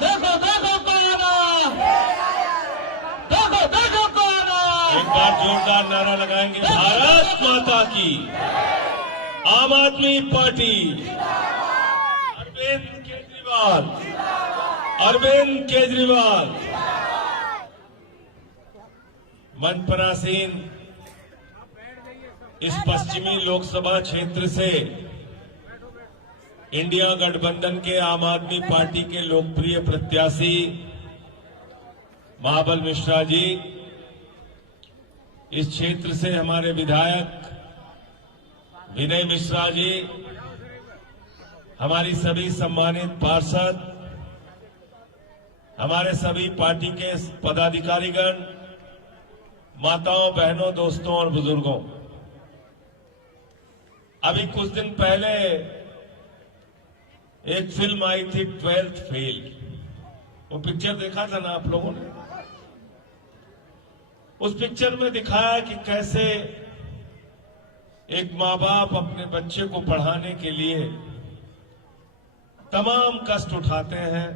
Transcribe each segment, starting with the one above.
देखो देखो कौन आया, देखो देखो कौन आया। एक बार जोरदार नारा लगाएंगे, भारत माता की, आम आदमी पार्टी, अरविंद केजरीवाल, अरविंद केजरीवाल। मंच पर आसीन इस पश्चिमी लोकसभा क्षेत्र से इंडिया गठबंधन के आम आदमी पार्टी के लोकप्रिय प्रत्याशी महाबल मिश्रा जी, इस क्षेत्र से हमारे विधायक विनय मिश्रा जी, हमारी सभी सम्मानित पार्षद, हमारे सभी पार्टी के पदाधिकारीगण, माताओं, बहनों, दोस्तों और बुजुर्गों, अभी कुछ दिन पहले एक फिल्म आई थी 12th फेल। वो पिक्चर देखा था ना आप लोगों ने? उस पिक्चर में दिखाया कि कैसे एक माँ बाप अपने बच्चे को पढ़ाने के लिए तमाम कष्ट उठाते हैं,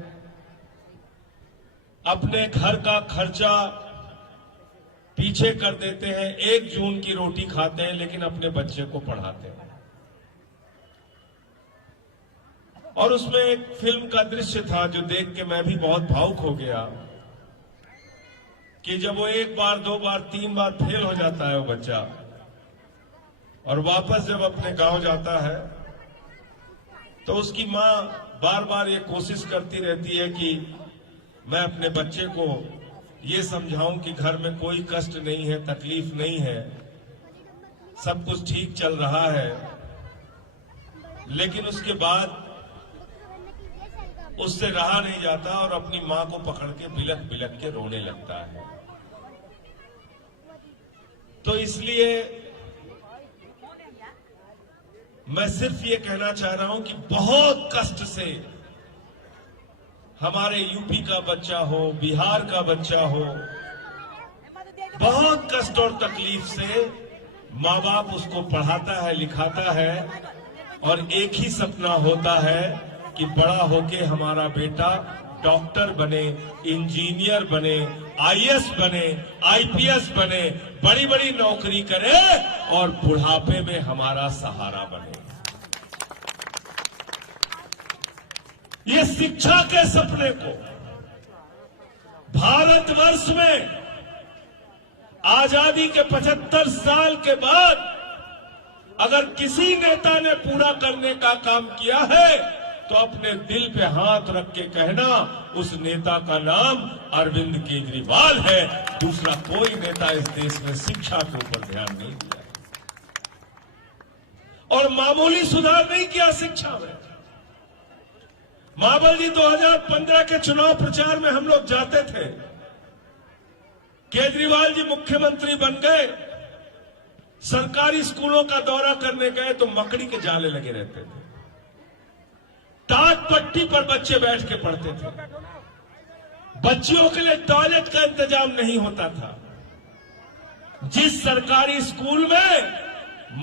अपने घर का खर्चा पीछे कर देते हैं, 1 जून की रोटी खाते हैं, लेकिन अपने बच्चे को पढ़ाते हैं। और उसमें एक फिल्म का दृश्य था जो देख के मैं भी बहुत भावुक हो गया कि जब वो 1 बार 2 बार 3 बार फेल हो जाता है वो बच्चा, और वापस जब अपने गांव जाता है तो उसकी मां बार बार ये कोशिश करती रहती है कि मैं अपने बच्चे को ये समझाऊं कि घर में कोई कष्ट नहीं है, तकलीफ नहीं है, सब कुछ ठीक चल रहा है। लेकिन उसके बाद उससे रहा नहीं जाता और अपनी मां को पकड़ के बिलख बिलख के रोने लगता है। तो इसलिए मैं सिर्फ ये कहना चाह रहा हूं कि बहुत कष्ट से हमारे यूपी का बच्चा हो, बिहार का बच्चा हो, बहुत कष्ट और तकलीफ से माँ बाप उसको पढ़ाता है, लिखाता है, और एक ही सपना होता है कि बड़ा होके हमारा बेटा डॉक्टर बने, इंजीनियर बने, आईएएस बने, आईपीएस बने, बड़ी बड़ी नौकरी करे और बुढ़ापे में हमारा सहारा बने। ये शिक्षा के सपने को भारतवर्ष में आजादी के 75 साल के बाद अगर किसी नेता ने पूरा करने का काम किया है तो अपने दिल पे हाथ रख के कहना, उस नेता का नाम अरविंद केजरीवाल है। दूसरा कोई नेता इस देश में शिक्षा के ऊपर ध्यान नहीं दिया और मामूली सुधार नहीं किया शिक्षा में। महाबल जी 2015 के चुनाव प्रचार में हम लोग जाते थे, केजरीवाल जी मुख्यमंत्री बन गए, सरकारी स्कूलों का दौरा करने गए तो मकड़ी के जाले लगे रहते थे, टाट पट्टी पर बच्चे बैठ के पढ़ते थे, बच्चियों के लिए टॉयलेट का इंतजाम नहीं होता था। जिस सरकारी स्कूल में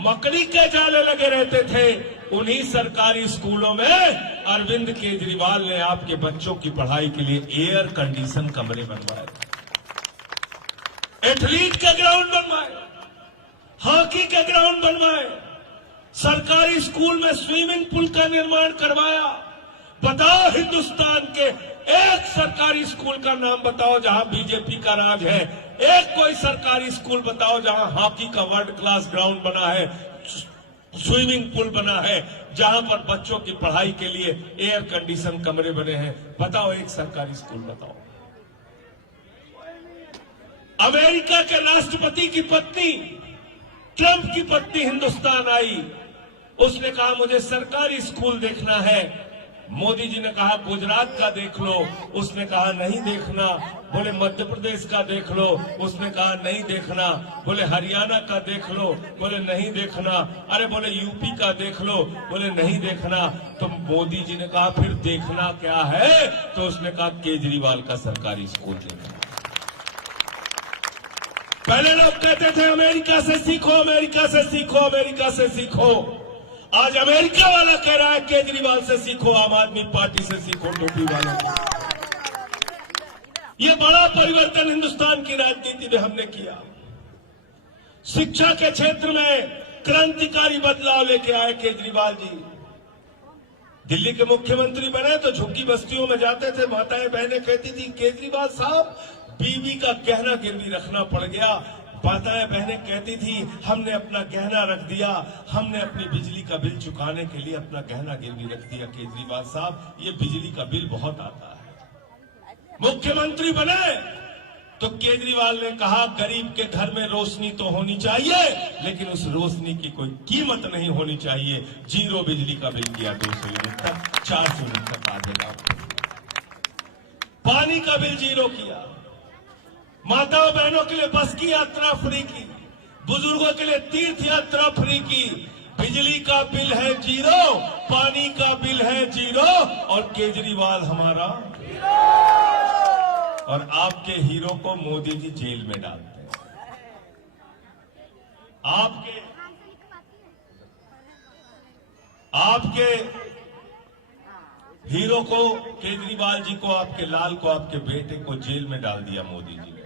मकड़ी के जाले लगे रहते थे, उन्हीं सरकारी स्कूलों में अरविंद केजरीवाल ने आपके बच्चों की पढ़ाई के लिए एयर कंडीशन कमरे बनवाए, एथलीट के ग्राउंड बनवाए, हॉकी के ग्राउंड बनवाए, सरकारी स्कूल में स्विमिंग पूल का निर्माण करवाया। बताओ हिंदुस्तान के एक सरकारी स्कूल का नाम बताओ जहां बीजेपी का राज है, एक कोई सरकारी स्कूल बताओ जहां हॉकी का वर्ल्ड क्लास ग्राउंड बना है, स्विमिंग पूल बना है, जहां पर बच्चों की पढ़ाई के लिए एयर कंडीशन कमरे बने हैं। बताओ एक सरकारी स्कूल बताओ। अमेरिका के राष्ट्रपति की पत्नी, ट्रंप की पत्नी हिंदुस्तान आई, उसने कहा मुझे सरकारी स्कूल देखना है। मोदी जी ने कहा गुजरात का देख लो, उसने कहा नहीं देखना। बोले मध्य प्रदेश का देख लो, उसने कहा नहीं देखना। बोले हरियाणा का देख लो, बोले नहीं देखना। अरे बोले यूपी का देख लो, बोले नहीं देखना। तो मोदी जी ने कहा फिर देखना क्या है? तो उसने कहा केजरीवाल का सरकारी स्कूल देखना। पहले लोग कहते थे अमेरिका से सीखो, अमेरिका से सीखो, अमेरिका से सीखो। आज अमेरिका वाला कह रहा है केजरीवाल से सीखो, आम आदमी पार्टी से सीखो, टोपी वालों। ये बड़ा परिवर्तन हिंदुस्तान की राजनीति में हमने किया। शिक्षा के क्षेत्र में क्रांतिकारी बदलाव लेके आए केजरीवाल जी। दिल्ली के मुख्यमंत्री बने तो झुग्गी बस्तियों में जाते थे, माताएं बहनें कहती थी केजरीवाल साहब बीवी का गहना गिरवी रखना पड़ गया। माताएं बहनें कहती थी हमने अपना गहना रख दिया, हमने अपनी बिजली का बिल चुकाने के लिए अपना गहना गिरवी रख दिया। केजरीवाल साहब ये बिजली का बिल बहुत आता है। मुख्यमंत्री बने तो केजरीवाल ने कहा गरीब के घर में रोशनी तो होनी चाहिए, लेकिन उस रोशनी की कोई कीमत नहीं होनी चाहिए। जीरो बिजली का बिल किया 200 यूनिट तक, 400 यूनिट तक आ जाएगा। पानी का बिल जीरो किया, माताओं बहनों के लिए बस की यात्रा फ्री की, बुजुर्गों के लिए तीर्थ यात्रा फ्री की। बिजली का बिल है जीरो, पानी का बिल है जीरो, और केजरीवाल हमारा और आपके हीरो को मोदी जी जेल में डालते हैं। आपके हीरो को, केजरीवाल जी को, आपके लाल को, आपके बेटे को जेल में डाल दिया मोदी जी ने।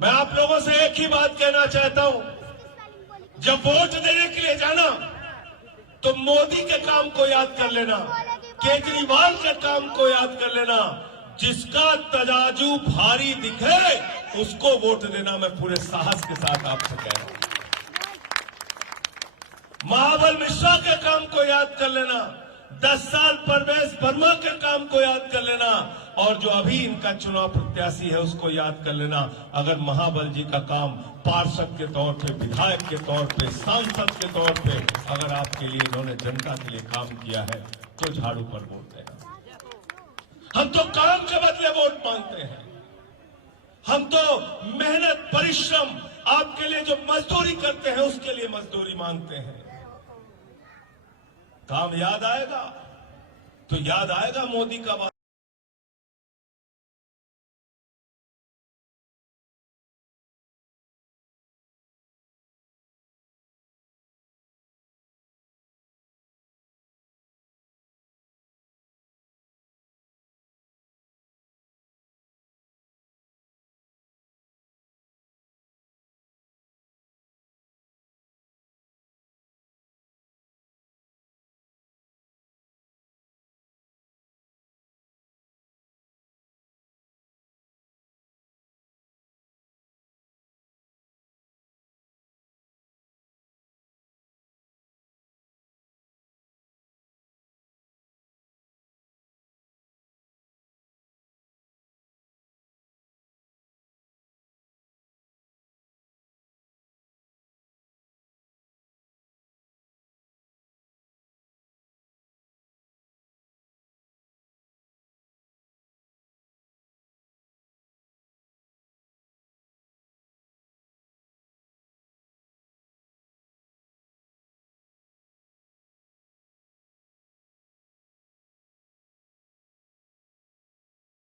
मैं आप लोगों से एक ही बात कहना चाहता हूं, जब वोट देने के लिए जाना तो मोदी के काम को याद कर लेना, केजरीवाल के काम को याद कर लेना। जिसका तराजू भारी दिखे उसको वोट देना, मैं पूरे साहस के साथ आपसे कह रहा हूं। महाबल मिश्रा के काम को याद कर लेना, 10 साल परवेश वर्मा के काम को याद कर लेना, और जो अभी इनका चुनाव प्रत्याशी है उसको याद कर लेना। अगर महाबल जी का काम पार्षद के तौर पे, विधायक के तौर पे, सांसद के तौर पे अगर आपके लिए इन्होंने जनता के लिए काम किया है तो झाड़ू पर वोट देना। हम तो काम के बदले वोट मांगते हैं, हम तो मेहनत परिश्रम आपके लिए जो मजदूरी करते हैं उसके लिए मजदूरी मांगते हैं। काम याद आएगा तो याद आएगा मोदी का बात।